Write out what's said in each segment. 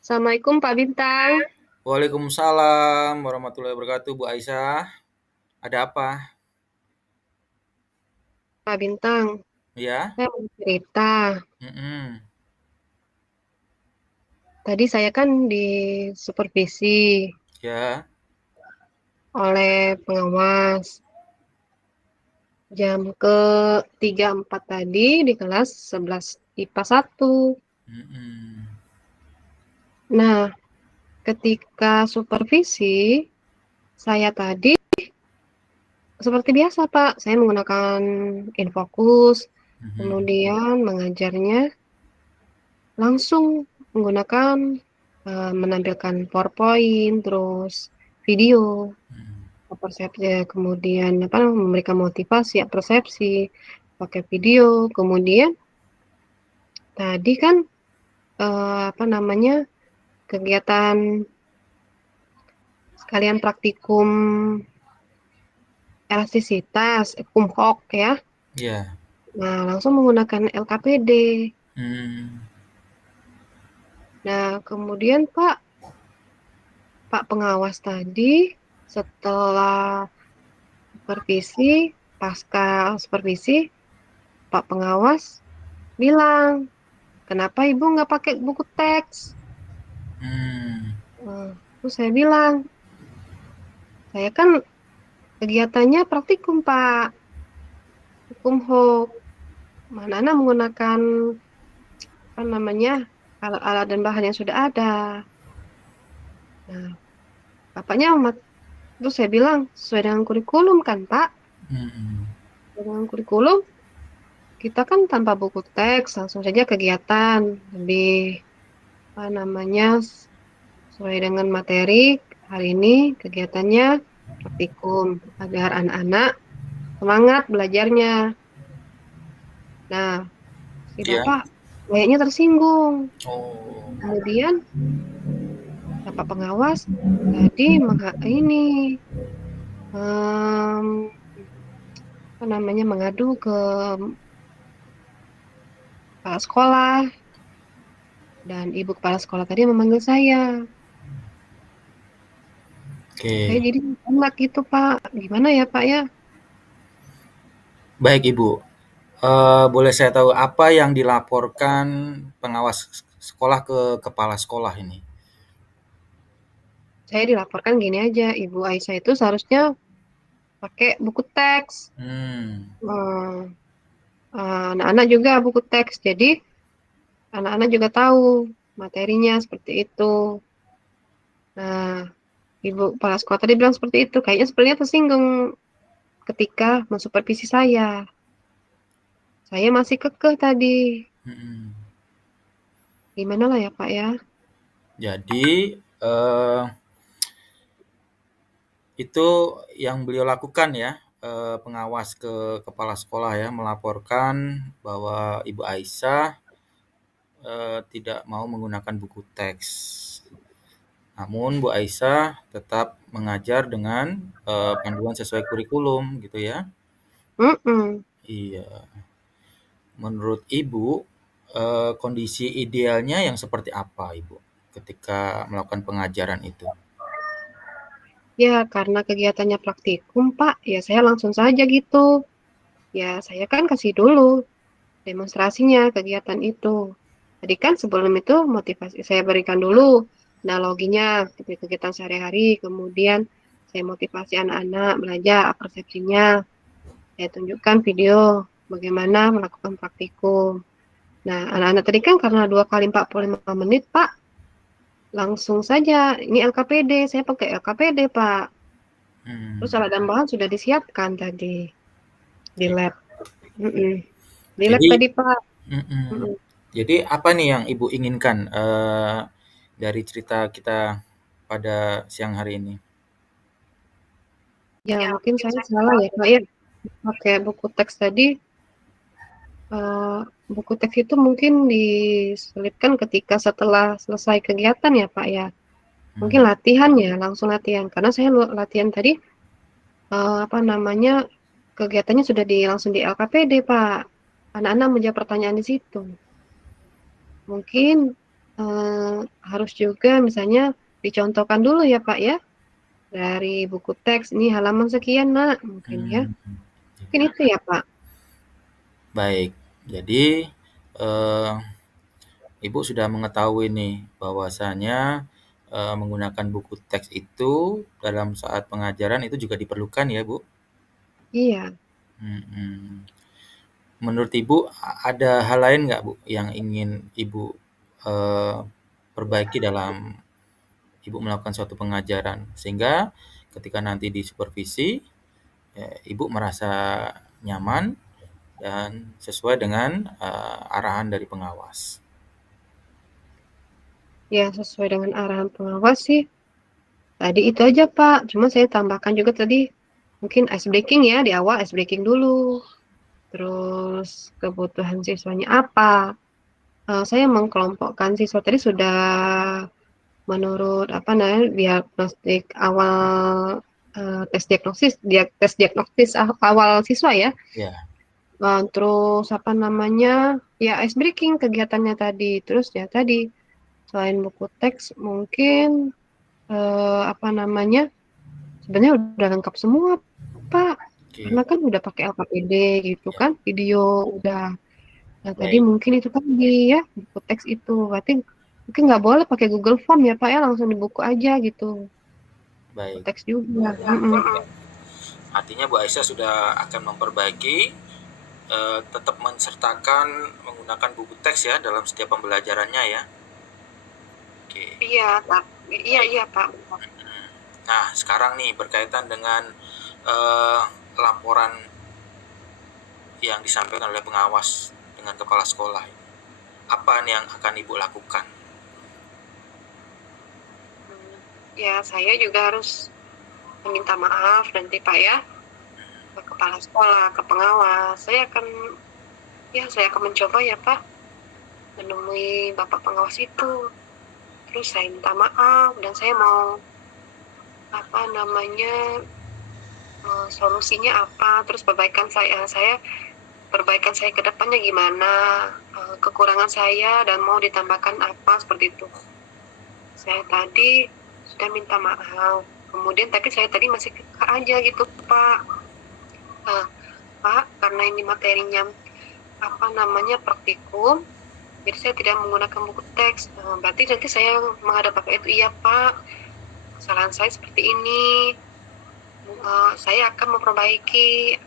Assalamualaikum Pak Bintang. Waalaikumsalam warahmatullahi wabarakatuh, Bu Aisyah. Ada apa? Pak Bintang, Ya? saya mau cerita. Mhm. Tadi saya kan disupervisi Ya. oleh pengawas jam ke 3.4 tadi di kelas 11 IPA 1. Mhm. Nah, ketika supervisi, saya tadi seperti biasa Pak, saya menggunakan InFocus, Mhm. kemudian mengajarnya langsung menggunakan menampilkan PowerPoint, terus video, Mhm. persepsi, kemudian apa memberikan motivasi, ya, persepsi, pakai video, kemudian tadi kan apa namanya kegiatan sekalian praktikum elastisitas, kumhok ya. Ya. Nah, langsung menggunakan LKPD. Mmm. Nah, kemudian Pak pengawas tadi setelah supervisi, pasca supervisi, Pak pengawas bilang, kenapa ibu nggak pakai buku teks? Mmm. Terus saya bilang, saya kan kegiatannya praktikum Pak, hukum hok. Mana Ana menggunakan apa namanya alat-alat dan bahan yang sudah ada. Nah, bapaknya terus saya bilang, sesuai dengan kurikulum kan Pak? Mhm. Sesuai dengan kurikulum, kita kan tanpa buku teks, langsung saja kegiatan. Lebih apa namanya sesuai dengan materi hari ini kegiatannya praktikum agar anak-anak semangat belajarnya. Nah, si Iya. bapak kayaknya tersinggung. Oh. Kemudian bapak pengawas tadi ini em, apa namanya mengadu ke kepala sekolah dan ibu kepala sekolah tadi memanggil saya. Saya Oke. jadi enak gitu Pak. Gimana ya Pak ya? Baik, Ibu. Boleh saya tahu apa yang dilaporkan pengawas sekolah ke kepala sekolah ini? Saya dilaporkan gini aja, Ibu Aisyah itu seharusnya pakai buku teks. Mmm. Hmm, anak-anak juga buku teks. Jadi anak-anak juga tahu materinya seperti itu. Nah, Ibu kepala sekolah tadi bilang seperti itu. Kayaknya sebenarnya tersinggung ketika mensupervisi saya. Saya masih kekeh tadi. Mhm. Gimana lah ya Pak ya? Jadi, itu yang beliau lakukan ya, pengawas ke kepala sekolah ya, melaporkan bahwa Ibu Aisyah, tidak mau menggunakan buku teks. Namun Bu Aisyah tetap mengajar dengan, panduan sesuai kurikulum gitu ya? Mm-mm. Iya. Menurut Ibu, kondisi idealnya yang seperti apa Ibu, ketika melakukan pengajaran itu? Ya, karena kegiatannya praktikum, Pak, ya saya langsung saja gitu. Ya, saya kan kasih dulu demonstrasinya kegiatan itu. Tadi kan sebelum itu motivasi saya berikan dulu analoginya seperti kegiatan sehari-hari, kemudian saya motivasi anak-anak belajar persepsinya. Saya tunjukkan video bagaimana melakukan praktikum. Nah, anak-anak tadi kan karena 2 kali 45 menit, Pak, langsung saja. Ini LKPD, saya pakai LKPD, Pak. Terus Mmm. alat dan bahan sudah disiapkan tadi di Oke. lab. Mm-mm. Di lab Jadi tadi, Pak. mhm. Mm-mm. Jadi apa nih yang Ibu inginkan, dari cerita kita pada siang hari ini? Ya, mungkin saya salah ya, Pak, ya. Pakai buku teks tadi, eh, buku teks itu mungkin diselipkan ketika setelah selesai kegiatan ya, Pak, ya. Mungkin Mmm. latihan ya, langsung latihan. Karena saya latihan tadi, apa namanya, kegiatannya sudah langsung di LKPD, Pak. Anak-anak menjawab pertanyaan di situ. Mungkin harus juga misalnya dicontohkan dulu ya Pak ya, dari buku teks, ini halaman sekian Nak, mungkin ya. Mmm, Mungkin itu ya Pak? baik. Jadi, eee, Ibu sudah mengetahui nih bahwasanya, menggunakan buku teks itu dalam saat pengajaran itu juga diperlukan ya, Bu? Iya. Mhm. Menurut Ibu ada hal lain nggak, Bu, yang ingin Ibu, eee, perbaiki dalam Ibu melakukan suatu pengajaran? Sehingga ketika nanti disupervisi, Ibu merasa nyaman dan sesuai dengan, arahan dari pengawas. Ya, sesuai dengan arahan pengawas sih. Tadi itu aja, Pak. Cuma saya tambahkan juga tadi, mungkin ice breaking ya, di awal ice breaking dulu. Terus kebutuhan siswanya apa? Saya mengkelompokkan siswa tadi sudah menurut apa namanya, diagnostik awal, tes diagnosis awal siswa ya. Ya, Terus apa namanya, ya ice breaking kegiatannya tadi. Terus ya tadi, selain buku teks, mungkin apa namanya, sebenarnya udah lengkap semua, Pak. oke, Karena kan udah pakai LKPD gitu ya, kan, video udah. Nah, tadi baik, mungkin itu kan ya, buku teks itu. Berarti mungkin nggak boleh pakai Google Form ya, Pak ya, langsung di buku aja gitu. Buku baik. teks juga. Mm-mm. Artinya Bu Aisyah sudah akan memperbaiki, tetap mensertakan menggunakan buku teks ya dalam setiap pembelajarannya ya. Oke, Iya, Pak. Iya, baik. iya, Pak. Mhm. Nah, sekarang nih berkaitan dengan, eee, laporan yang disampaikan oleh pengawas dengan kepala sekolah. Apa nih yang akan Ibu lakukan? Hmm, Ya, saya juga harus meminta maaf nanti, Pak ya, ke kepala sekolah, ke pengawas. Saya akan mencoba ya, Pak, menemui Bapak pengawas itu. Terus saya minta maaf dan saya mau apa namanya, solusinya apa, terus perbaikan saya ke depannya gimana, kekurangan saya dan mau ditambahkan apa seperti itu. Saya tadi sudah minta maaf. Kemudian tapi saya tadi masih kekeh aja gitu, Pak. Eh, Pak, karena ini materinya apa namanya praktikum, jadi saya tidak menggunakan buku teks. Berarti nanti saya menghadap Bapak itu, iya Pak, kesalahan saya seperti ini. Saya akan memperbaiki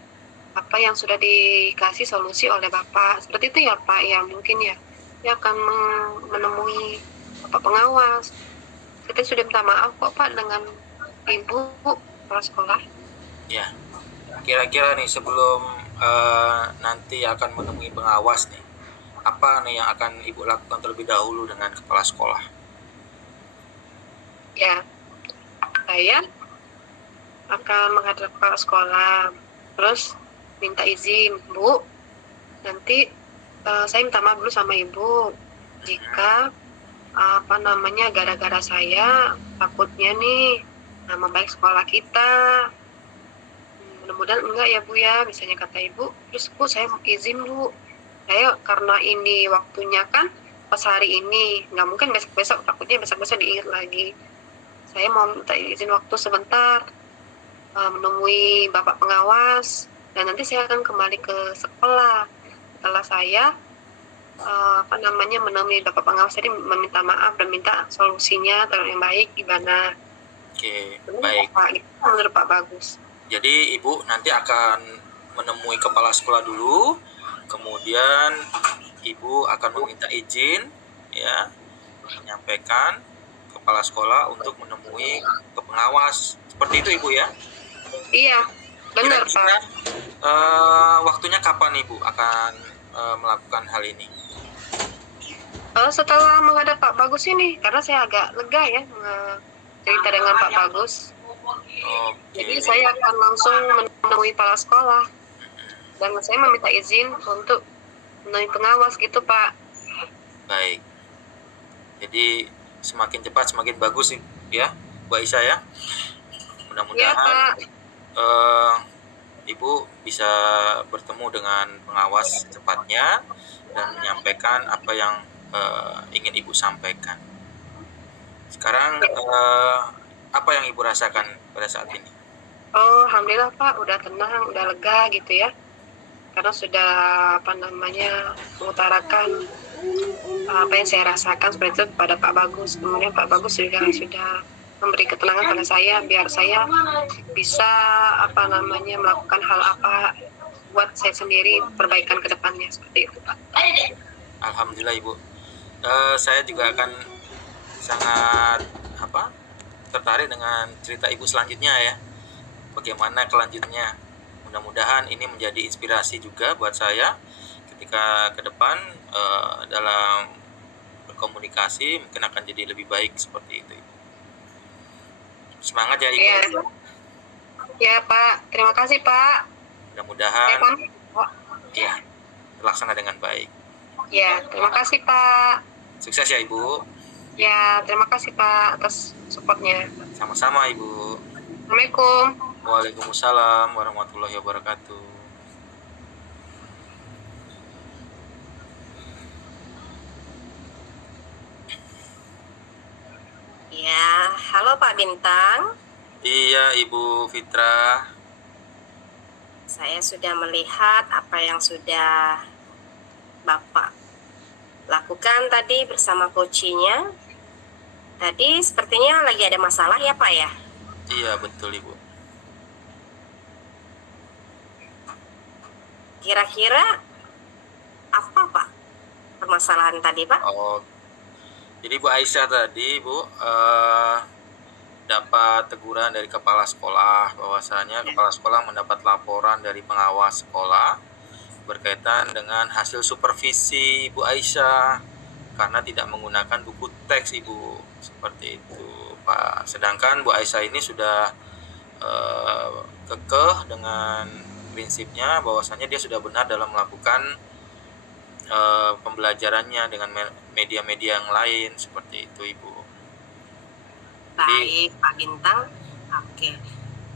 apa yang sudah dikasih solusi oleh Bapak. Seperti itu ya Pak, ya mungkin ya. Saya akan menemui Bapak pengawas. Kita sudah minta maaf kok Pak dengan Ibu kepala sekolah. Ya, kira-kira nih sebelum, nanti akan menemui pengawas nih, apa nih yang akan Ibu lakukan terlebih dahulu dengan kepala sekolah? Ya, saya akan menghadap kepala sekolah. Terus minta izin, Bu. Nanti saya minta maaf dulu sama Ibu. Jika apa namanya gara-gara saya takutnya nih nama baik sekolah kita. Mudah-mudahan enggak ya Bu ya, misalnya kata Ibu. Terus Bu saya mau izin Bu. Saya karena ini waktunya kan pas hari ini, nggak mungkin besok-besok, takutnya besok-besok diingat lagi. Saya mau minta izin waktu sebentar, menemui Bapak pengawas, dan nanti saya akan kembali ke sekolah. Setelah saya apa namanya menemui Bapak pengawas tadi meminta maaf dan minta solusinya yang baik gimana. Oke, Benar baik. Pak, itu menurut Pak bagus. Jadi Ibu nanti akan menemui kepala sekolah dulu, kemudian Ibu akan meminta izin ya, menyampaikan kepala sekolah untuk menemui ke pengawas. Seperti itu Ibu ya. Iya, benar Pak. Kira-kira waktunya kapan Ibu akan melakukan hal ini? Setelah menghadap Pak Bagus ini, karena saya agak lega ya cerita dengan Pak Bagus. Jadi Oke, saya akan langsung menemui kepala sekolah dan saya meminta izin untuk menemui pengawas gitu Pak. baik. Jadi semakin cepat semakin bagus sih ya, Bu Aisyah ya. Iya Mudah-mudahan Pak. eh, Ibu bisa bertemu dengan pengawas secepatnya dan menyampaikan apa yang ingin Ibu sampaikan. Sekarang, apa yang Ibu rasakan pada saat ini? Oh, alhamdulillah Pak, udah tenang, udah lega gitu ya. Karena sudah mengutarakan apa yang saya rasakan seperti itu kepada Pak Bagus. Kemudian Pak Bagus juga sudah memberi ketenangan pada saya biar saya bisa melakukan hal apa buat saya sendiri perbaikan ke depannya seperti itu Pak. Alhamdulillah Ibu. Saya juga akan sangat tertarik dengan cerita Ibu selanjutnya ya. Bagaimana kelanjutannya. Mudah-mudahan ini menjadi inspirasi juga buat saya ketika ke depan dalam berkomunikasi mungkin akan jadi lebih baik seperti itu. Semangat ya Ibu. Ya, ya Pak, terima kasih Pak. Mudah-mudahan ya terlaksana dengan baik. Ya, terima kasih Pak. Sukses ya Ibu. Ya, terima kasih Pak atas supportnya. Sama-sama Ibu. Assalamualaikum. Waalaikumsalam warahmatullahi wabarakatuh. Ya, halo Pak Bintang. Iya Ibu Fitra. Saya sudah melihat apa yang sudah Bapak lakukan tadi bersama coachnya. Tadi sepertinya lagi ada masalah ya Pak ya? Iya betul Ibu. Kira-kira apa Pak permasalahan tadi Pak? Oh, jadi Bu Aisyah tadi Bu dapat teguran dari kepala sekolah bahwasanya kepala sekolah mendapat laporan dari pengawas sekolah berkaitan dengan hasil supervisi Bu Aisyah karena tidak menggunakan buku teks Ibu, seperti itu Pak. Sedangkan Bu Aisyah ini sudah kekeh dengan prinsipnya bahwasanya dia sudah benar dalam melakukan pembelajarannya dengan media-media yang lain, seperti itu Ibu. Baik Pak Bintang. Oke.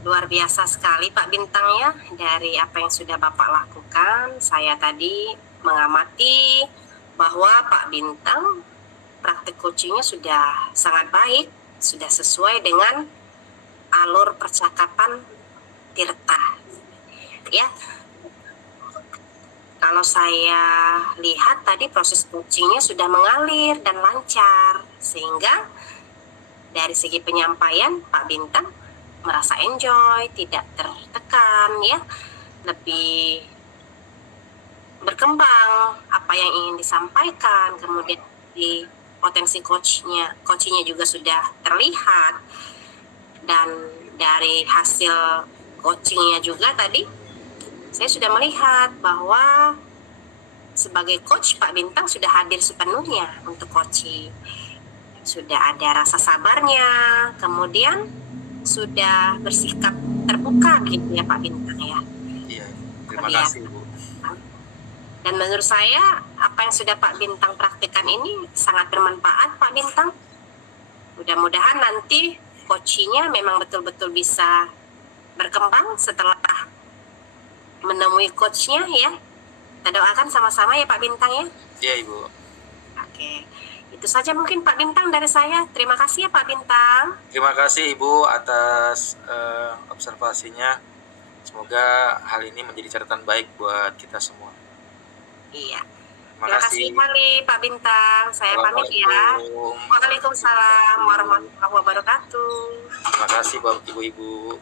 Luar biasa sekali Pak Bintang ya, dari apa yang sudah Bapak lakukan. Saya tadi mengamati bahwa Pak Bintang praktik coachingnya sudah sangat baik, sudah sesuai dengan alur percakapan Tirta. Ya, kalau saya lihat tadi proses coachingnya sudah mengalir dan lancar, sehingga dari segi penyampaian Pak Bintang merasa enjoy, tidak tertekan ya, lebih berkembang apa yang ingin disampaikan. Kemudian di potensi coachnya juga sudah terlihat, dan dari hasil coachingnya juga tadi saya sudah melihat bahwa sebagai coach Pak Bintang sudah hadir sepenuhnya untuk coaching. Sudah ada rasa sabarnya, kemudian sudah bersikap terbuka gitu ya Pak Bintang ya. Iya, terima kasih Bu. Dan menurut saya apa yang sudah Pak Bintang praktikkan ini sangat bermanfaat Pak Bintang. Mudah-mudahan nanti coachingnya memang betul-betul bisa berkembang setelah menemui coachnya ya. Kita doakan sama-sama ya Pak Bintang ya. Iya Ibu. Oke, itu saja mungkin Pak Bintang dari saya. Terima kasih ya Pak Bintang. Terima kasih Ibu atas observasinya. Semoga hal ini menjadi catatan baik buat kita semua. Iya. Terima kasih kembali Pak Bintang. Saya pamit ya. Waalaikumsalam warahmatullahi wabarakatuh. Terima kasih Bapak Ibu-Ibu.